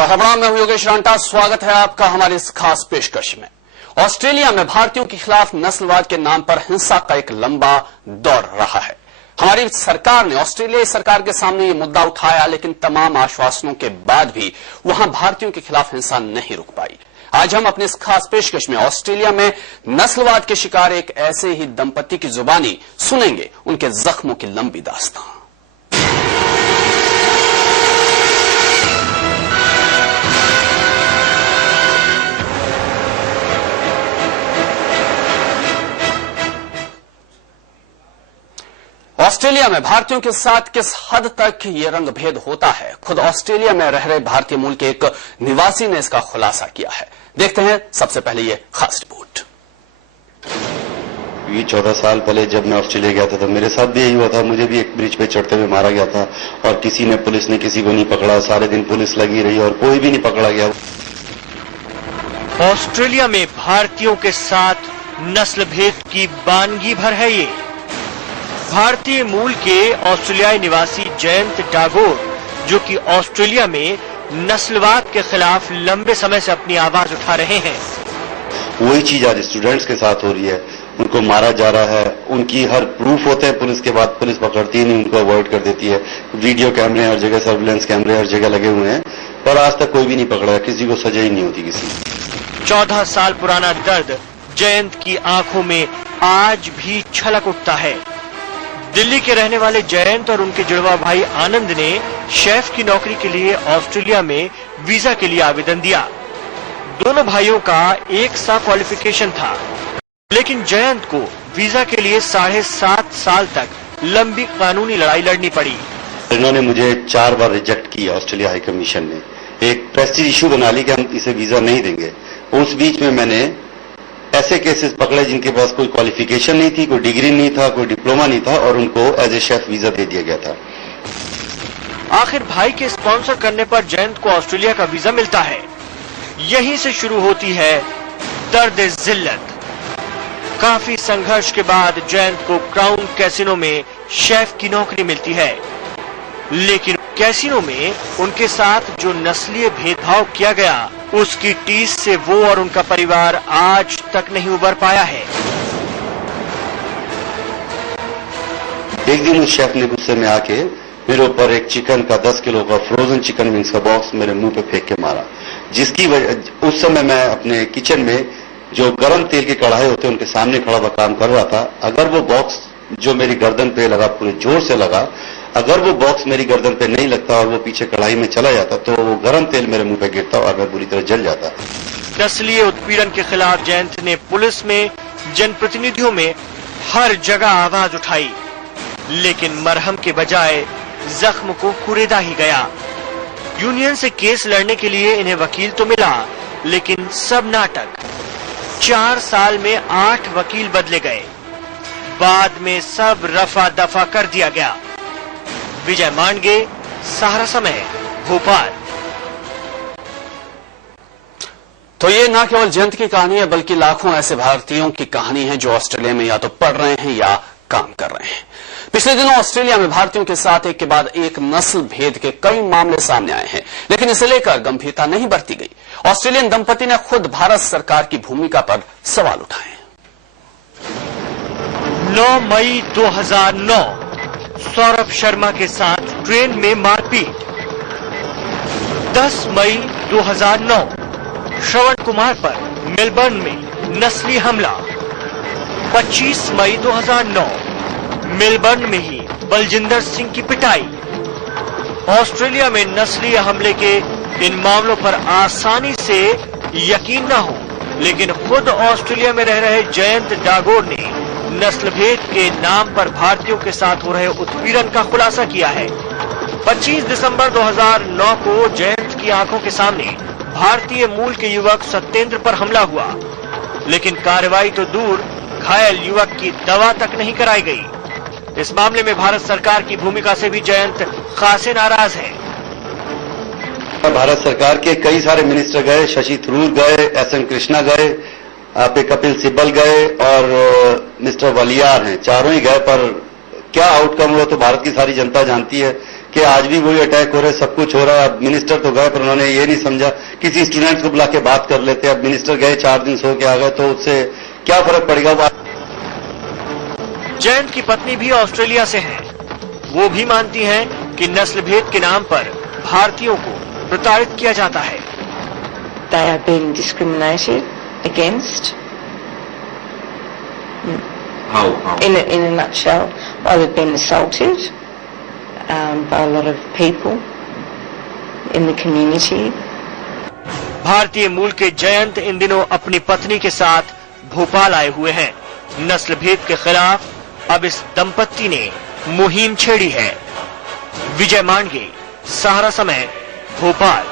नमस्कार, मैं हूं योगेश रांटा। स्वागत है आपका हमारी इस खास पेशकश में। ऑस्ट्रेलिया में भारतीयों के खिलाफ नस्लवाद के नाम पर हिंसा का एक लंबा दौर रहा है। हमारी सरकार ने ऑस्ट्रेलियाई सरकार के सामने ये मुद्दा उठाया, लेकिन तमाम आश्वासनों के बाद भी वहां भारतीयों के खिलाफ हिंसा नहीं रुक पाई। आज हम अपने इस खास पेशकश में ऑस्ट्रेलिया में नस्लवाद के शिकार एक ऐसे ही दंपति की जुबानी सुनेंगे, उनके जख्मों की लंबी दास्तां। ऑस्ट्रेलिया में भारतीयों के साथ किस हद तक ये रंग भेद होता है, खुद ऑस्ट्रेलिया में रह रहे भारतीय मूल के एक निवासी ने इसका खुलासा किया है। देखते हैं सबसे पहले ये खास रिपोर्ट। 14 साल पहले जब मैं ऑस्ट्रेलिया गया था तो मेरे साथ भी यही हुआ था। मुझे भी एक ब्रिज पे चढ़ते हुए मारा गया था और पुलिस ने किसी को नहीं पकड़ा। सारे दिन पुलिस लगी रही और कोई भी नहीं पकड़ा गया। ऑस्ट्रेलिया में भारतीयों के साथ नस्ल भेद की बानगी भर है ये। भारतीय मूल के ऑस्ट्रेलियाई निवासी जयंत टागोर, जो कि ऑस्ट्रेलिया में नस्लवाद के खिलाफ लंबे समय से अपनी आवाज उठा रहे हैं। वही चीज आज स्टूडेंट्स के साथ हो रही है। उनको मारा जा रहा है, उनकी हर प्रूफ होते हैं पुलिस के बाद पुलिस पकड़ती नहीं, उनको अवॉइड कर देती है। वीडियो कैमरे हर जगह, सर्विलेंस कैमरे हर जगह लगे हुए हैं, पर आज तक कोई भी नहीं पकड़ा, किसी को सजा ही नहीं होती किसी। 14 साल पुराना दर्द जयंत की आंखों में आज भी छलक उठता है। दिल्ली के रहने वाले जयंत और उनके जुड़वा भाई आनंद ने शेफ की नौकरी के लिए ऑस्ट्रेलिया में वीजा के लिए आवेदन दिया। दोनों भाइयों का एक सा क्वालिफिकेशन था, लेकिन जयंत को वीजा के लिए 7.5 साल तक लंबी कानूनी लड़ाई लड़नी पड़ी। इन्होंने मुझे 4 बार रिजेक्ट किया। ऑस्ट्रेलिया हाई कमीशन ने एक प्रेस्टीज इशू बना ली कि हम इसे वीजा नहीं देंगे। उस बीच में मैंने ऐसे केसेस पकड़े जिनके पास कोई क्वालिफिकेशन नहीं थी, कोई डिग्री नहीं था, कोई डिप्लोमा नहीं था, और उनको एज ए शेफ वीजा दे दिया गया था। आखिर भाई के स्पॉन्सर करने पर जयंत को ऑस्ट्रेलिया का वीजा मिलता है। यहीं से शुरू होती है दर्द जिल्लत। काफी संघर्ष के बाद जयंत को क्राउन कैसीनो में शेफ की नौकरी मिलती है, लेकिन कैसीनो में उनके साथ जो नस्लीय भेदभाव किया गया, उसकी टीस से वो और उनका परिवार आज तक नहीं उबर पाया है। एक दिन उस शेफ ने गुस्से में आके मेरे ऊपर एक चिकन का 10 किलो का फ्रोजन चिकन विंग्स का बॉक्स मेरे मुंह पे फेंक के मारा, जिसकी वजह उस समय मैं अपने किचन में जो गर्म तेल के कढ़ाई होते हैं उनके सामने खड़ा हुआ काम कर रहा था। अगर वो बॉक्स जो मेरी गर्दन पे लगा, पूरे जोर से लगा, अगर वो बॉक्स मेरी गर्दन पे नहीं लगता और वो पीछे कढ़ाई में चला जाता तो वो गर्म तेल मेरे मुंह पे गिरता और मैं बुरी तरह जल जाता। नस्लीय उत्पीड़न के खिलाफ जयंत ने पुलिस में, जनप्रतिनिधियों में हर जगह आवाज उठाई, लेकिन मरहम के बजाय जख्म को कुरेदा ही गया। यूनियन से केस लड़ने के लिए इन्हें वकील तो मिला, लेकिन सब नाटक। 4 साल में 8 वकील बदले गए। बाद में सब रफा दफा कर दिया गया। विजय मांडगे, सहारा समय, भोपाल। तो ये न केवल जयंत की कहानी है, बल्कि लाखों ऐसे भारतीयों की कहानी है जो ऑस्ट्रेलिया में या तो पढ़ रहे हैं या काम कर रहे हैं। पिछले दिनों ऑस्ट्रेलिया में भारतीयों के साथ एक के बाद एक नस्ल भेद के कई मामले सामने आए हैं, लेकिन इसे लेकर गंभीरता नहीं बरती गई। ऑस्ट्रेलियन दंपति ने खुद भारत सरकार की भूमिका पर सवाल उठाए। 9 मई 2009 सौरभ शर्मा के साथ ट्रेन में मारपीट। 10 मई 2009 श्रवण कुमार पर मेलबर्न में नस्ली हमला। 25 मई 2009 मेलबर्न में ही बलजिंदर सिंह की पिटाई। ऑस्ट्रेलिया में नस्ली हमले के इन मामलों पर आसानी से यकीन न हो, लेकिन खुद ऑस्ट्रेलिया में रह रहे जयंत टागोर ने नस्ल भेद के नाम पर भारतीयों के साथ हो रहे उत्पीड़न का खुलासा किया है। 25 दिसंबर 2009 को जयंत की आंखों के सामने भारतीय मूल के युवक सत्येंद्र पर हमला हुआ, लेकिन कार्रवाई तो दूर, घायल युवक की दवा तक नहीं कराई गई। इस मामले में भारत सरकार की भूमिका से भी जयंत खासे नाराज है। भारत सरकार के कई सारे मिनिस्टर गए, शशि थरूर गए, एस.एन. कृष्णा गए, पे कपिल सिब्बल गए और मिस्टर वलियार हैं, चारों ही गए, पर क्या आउटकम हुआ तो भारत की सारी जनता जानती है। कि आज भी वही अटैक हो रहा है, सब कुछ हो रहा है। अब मिनिस्टर तो गए पर उन्होंने ये नहीं समझा, किसी स्टूडेंट्स को बुला के बात कर लेते। अब मिनिस्टर गए 4 दिन सो के आ गए, तो उससे क्या फर्क पड़ेगा। जयंत की पत्नी भी ऑस्ट्रेलिया से है। वो भी मानती हैं कि नस्ल भेद के नाम पर भारतीयों को प्रताड़ित किया जाता है। They are being discriminated against. How? In a nutshell, well, they've been assaulted by a lot of people in the community. भारतीय मूल के जयंत इन दिनों अपनी पत्नी के साथ भोपाल आए हुए हैं। नस्ल भेद के खिलाफ अब इस दंपत्ति ने मुहिम छेड़ी है। विजय मांडगे, सहारा समय, भोपाल।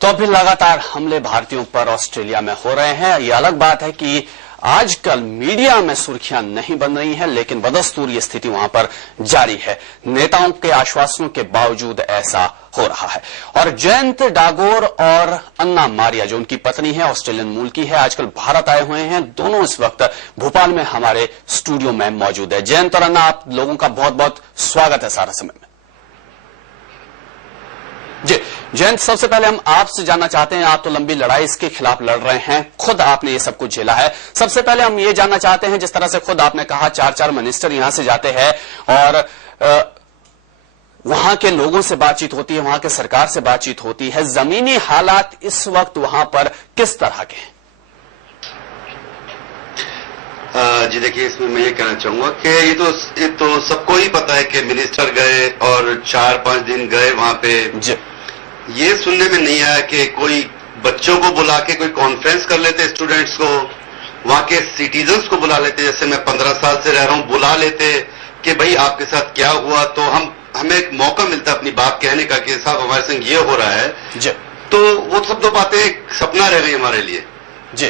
तो अभी लगातार हमले भारतीयों पर ऑस्ट्रेलिया में हो रहे हैं। ये अलग बात है कि आजकल मीडिया में सुर्खियां नहीं बन रही हैं, लेकिन बदस्तूर ये स्थिति वहां पर जारी है। नेताओं के आश्वासनों के बावजूद ऐसा हो रहा है। और जयंत डागोर और अन्ना मारिया, जो उनकी पत्नी है, ऑस्ट्रेलियन मूल की है, आजकल भारत आए हुए हैं। दोनों इस वक्त भोपाल में हमारे स्टूडियो में मौजूद है। जयंत और अन्ना, आप लोगों का बहुत बहुत स्वागत है सारा समय में। जी जयंत, सबसे पहले हम आपसे जानना चाहते हैं, आप तो लंबी लड़ाई इसके खिलाफ लड़ रहे हैं, खुद आपने ये सब कुछ झेला है। सबसे पहले हम ये जानना चाहते हैं, जिस तरह से खुद आपने कहा 4-4 मिनिस्टर यहां से जाते हैं और वहां के लोगों से बातचीत होती है, वहां के सरकार से बातचीत होती है, जमीनी हालात इस वक्त वहां पर किस तरह के हैं? जी देखिए, इसमें मैं ये कहना चाहूंगा कि ये तो सबको ही पता है कि मिनिस्टर गए और 4-5 दिन गए वहां पे। जी। ये सुनने में नहीं आया कि कोई बच्चों को बुला के कोई कॉन्फ्रेंस कर लेते, स्टूडेंट्स को, वहां के सिटीजन्स को बुला लेते, जैसे मैं 15 साल से रह रहा हूं, बुला लेते कि भाई आपके साथ क्या हुआ, तो हमें एक मौका मिलता अपनी बात कहने का कि साहब हमारे संग ये हो रहा है। जी। तो वो सब तो बातें एक सपना रह गई हमारे लिए। जी।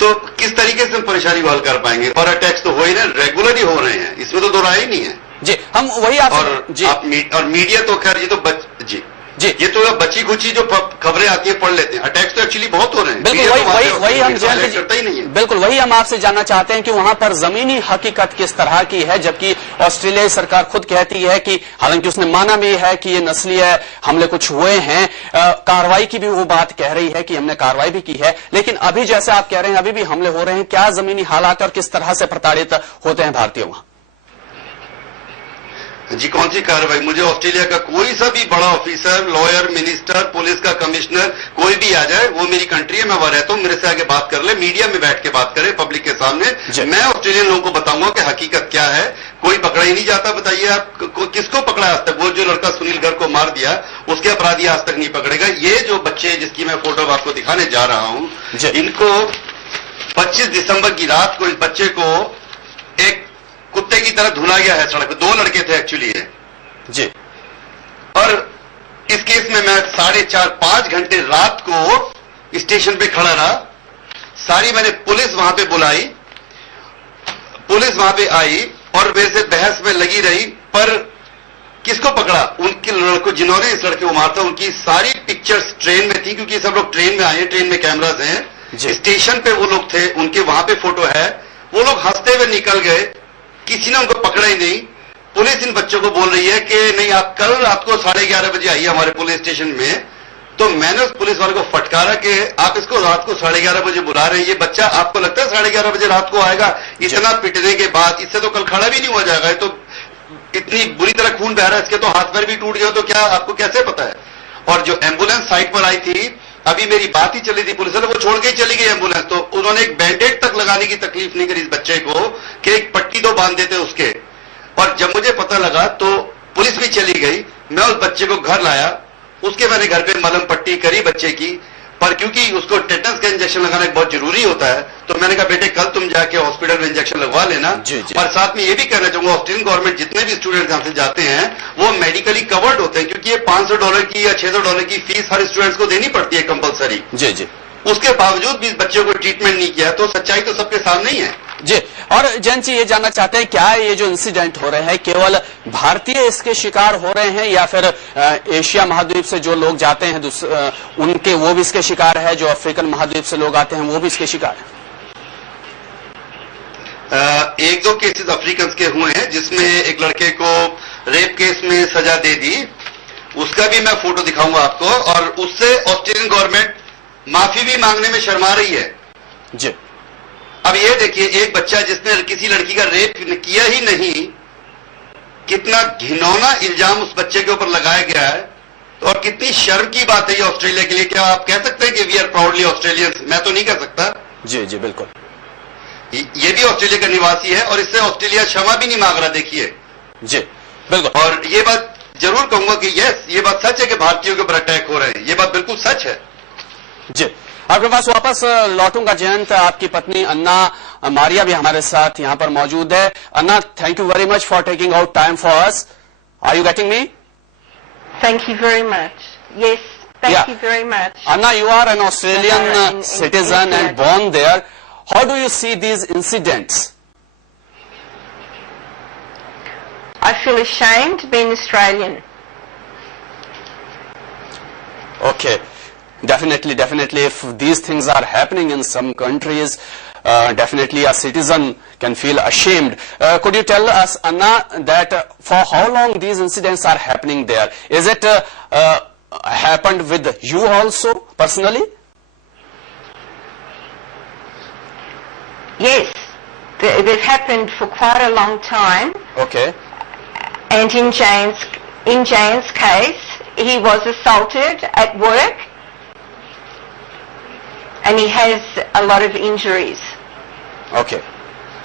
तो किस तरीके से हम परेशानी को हल कर पाएंगे? और अटैक्स तो हो ही ना, रेगुलर ही हो रहे हैं, इसमें तो दो राय ही नहीं है। जी, हम वही आप जी। और मीडिया तो खैर ये तो जी ये तो बची खुची जो खबरें आती है पढ़ लेते हैं। अटैक्स तो एक्चुअली बहुत हो रहे हैं। बिल्कुल वही हम करता ही नहीं है। बिल्कुल वही हम आपसे जानना चाहते हैं कि वहां पर जमीनी हकीकत किस तरह की है, जबकि ऑस्ट्रेलियाई सरकार खुद कहती है कि हालांकि उसने माना भी है कि ये नस्लीय हमले कुछ हुए हैं, कार्रवाई की भी वो बात कह रही है कि हमने कार्रवाई भी की है, लेकिन अभी जैसे आप कह रहे हैं अभी भी हमले हो रहे हैं। क्या जमीनी हालात और किस तरह से प्रताड़ित होते हैं भारतीय वहां? जी कौन सी कार्रवाई? मुझे ऑस्ट्रेलिया का कोई सा भी बड़ा ऑफिसर, लॉयर, मिनिस्टर, पुलिस का कमिश्नर, कोई भी आ जाए, वो मेरी कंट्री है, मैं वहां रहता हूं, मेरे से आगे बात कर ले, मीडिया में बैठ के बात करे, पब्लिक के सामने। मैं ऑस्ट्रेलियन लोगों को बताऊंगा कि हकीकत क्या है। कोई पकड़ा ही नहीं जाता। बताइए आप किसको पकड़ा आज तक? वो जो लड़का सुनील गर्ग को मार दिया, उसके अपराधी आज तक नहीं पकड़ेगा। ये जो बच्चे जिसकी मैं फोटो आपको दिखाने जा रहा हूं, इनको 25 दिसंबर की रात को इस बच्चे को एक कुत्ते की तरह धुला गया है सड़क पे। 2 लड़के थे एक्चुअली ये जी। और इस केस में मैं 4.5-5 घंटे रात को स्टेशन पे खड़ा रहा। सारी मैंने पुलिस वहां पे बुलाई, पुलिस वहां पे आई और मेरे से बहस में लगी रही। पर किसको पकड़ा? उनके लड़कों जिन्होंने इस लड़के को मारा था, उनकी सारी पिक्चर्स ट्रेन में थी, क्योंकि सब लोग ट्रेन में आए, ट्रेन में कैमराज हैं। स्टेशन पे वो लोग थे, उनके वहां पे फोटो है। वो लोग हंसते हुए निकल गए, किसी ने उनको पकड़ा ही नहीं। पुलिस इन बच्चों को बोल रही है कि नहीं आप कल रात को 11:30 बजे आइए हमारे पुलिस स्टेशन में। तो मैंने उस पुलिस वाले को फटकारा कि आप इसको रात को 11:30 बजे बुला रहे हैं, ये बच्चा आपको लगता है 11:30 बजे रात को आएगा? इतना पिटने के बाद इससे तो कल खड़ा भी नहीं हुआ जाएगा। तो इतनी बुरी तरह खून बह रहा है, इसके तो हाथ पैर भी टूट गया, तो क्या आपको कैसे पता है? और जो एम्बुलेंस साइड पर आई थी, अभी मेरी बात ही चली थी पुलिस वाले, वो छोड़ के ही चली गई एम्बुलेंस। तो उन्होंने एक बैंडेड तक लगाने की तकलीफ नहीं करी इस बच्चे को कि एक पट्टी तो बांध देते उसके। और जब मुझे पता लगा तो पुलिस भी चली गई। मैं उस बच्चे को घर लाया, उसके मैंने घर पे मलहम पट्टी करी बच्चे की, पर क्योंकि उसको टेटनस का इंजेक्शन लगाना बहुत जरूरी होता है, तो मैंने कहा बेटे कल तुम जाके हॉस्पिटल में इंजेक्शन लगवा लेना। और साथ में ये भी कहना चाहूंगा, ऑस्ट्रेलियन गवर्नमेंट जितने भी स्टूडेंट यहां से जाते हैं वो मेडिकली कवर्ड होते हैं, क्योंकि ये $500 की या $600 की फीस हर स्टूडेंट्स को देनी पड़ती है कंपलसरी। जी जी। उसके बावजूद भी इस बच्चे को ट्रीटमेंट नहीं किया, तो सच्चाई तो सबके सामने ही है। जी। और जयंत जी ये जानना चाहते हैं, क्या ये जो इंसिडेंट हो रहे हैं केवल भारतीय इसके शिकार हो रहे हैं, या फिर एशिया महाद्वीप से जो लोग जाते हैं उनके वो भी इसके शिकार है, जो अफ्रीकन महाद्वीप से लोग आते हैं वो भी इसके शिकार है? एक दो केसेस अफ्रीकन के हुए हैं जिसमें एक लड़के को रेप केस में सजा दे दी, उसका भी मैं फोटो दिखाऊंगा आपको, और उससे ऑस्ट्रेलियन गवर्नमेंट माफी भी मांगने में शर्मा रही है जी। अब ये देखिए, एक बच्चा जिसने किसी लड़की का रेप किया ही नहीं, कितना घिनौना इल्जाम उस बच्चे के ऊपर लगाया गया है, तो और कितनी शर्म की बात है ये ऑस्ट्रेलिया के लिए। क्या आप कह सकते हैं कि वी आर प्राउडली ऑस्ट्रेलियंस? मैं तो नहीं कह सकता। जी जी बिल्कुल। ये भी ऑस्ट्रेलिया का निवासी है और इससे ऑस्ट्रेलिया क्षमा भी नहीं मांग रहा, देखिए। जी बिल्कुल। और ये बात जरूर कहूंगा कि यस, ये बात सच है कि भारतीयों के ऊपर अटैक हो रहे हैं, ये बात बिल्कुल सच है। जी, आपके पास वापस लौटूंगा जयंत। आपकी पत्नी अन्ना मारिया भी हमारे साथ यहां पर मौजूद है। Anna, thank you very much for taking out time for us. Are you getting me? Thank you very much. Yes, thank you very much. Anna, you are an Australian citizen and born there. How do you see these incidents? I feel ashamed to be an Australian. Okay, definitely if these things are happening in some countries, definitely a citizen can feel ashamed. Could you tell us, Anna, that for how long these incidents are happening there? Is it happened with you also personally? Yes, they've happened for quite a long time. Okay. And in Jane's case, he was assaulted at work, and he has a lot of injuries, Okay.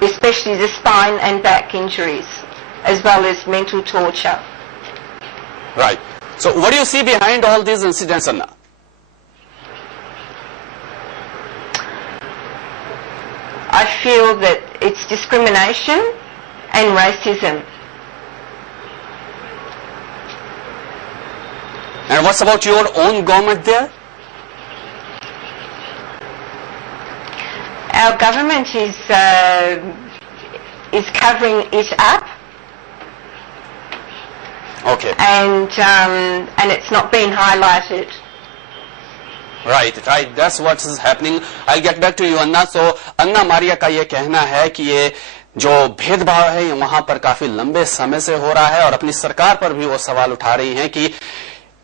especially the spine and back injuries, as well as mental torture. Right. So what do you see behind all these incidents, Anna? I feel that it's discrimination and racism. And what's about your own government there? Our government is covering it up, Okay. and it's not been highlighted. Right. That's what is happening. I'll get back to you, Anna. So, अन्ना मारिया का ये कहना है कि ये जो भेदभाव है ये वहां पर काफी लंबे समय से हो रहा है और अपनी सरकार पर भी वो सवाल उठा रही हैं कि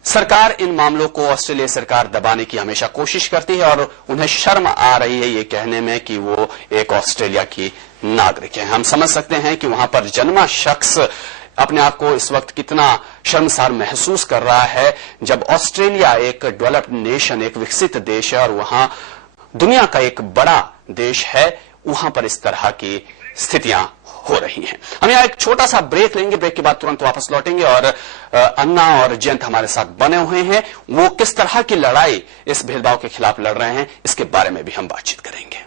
सरकार इन मामलों को ऑस्ट्रेलिया सरकार दबाने की हमेशा कोशिश करती है और उन्हें शर्म आ रही है ये कहने में कि वो एक ऑस्ट्रेलिया की नागरिक है। हम समझ सकते हैं कि वहां पर जन्मा शख्स अपने आप को इस वक्त कितना शर्मसार महसूस कर रहा है जब ऑस्ट्रेलिया एक डेवलप्ड नेशन, एक विकसित देश है और वहां दुनिया का एक बड़ा देश है, वहां पर इस तरह की स्थितियां हो रही हैं। हम यहाँ एक छोटा सा ब्रेक लेंगे, ब्रेक के बाद तुरंत वापस लौटेंगे और अन्ना और जयंत हमारे साथ बने हुए हैं। वो किस तरह की लड़ाई इस भेदभाव के खिलाफ लड़ रहे हैं, इसके बारे में भी हम बातचीत करेंगे।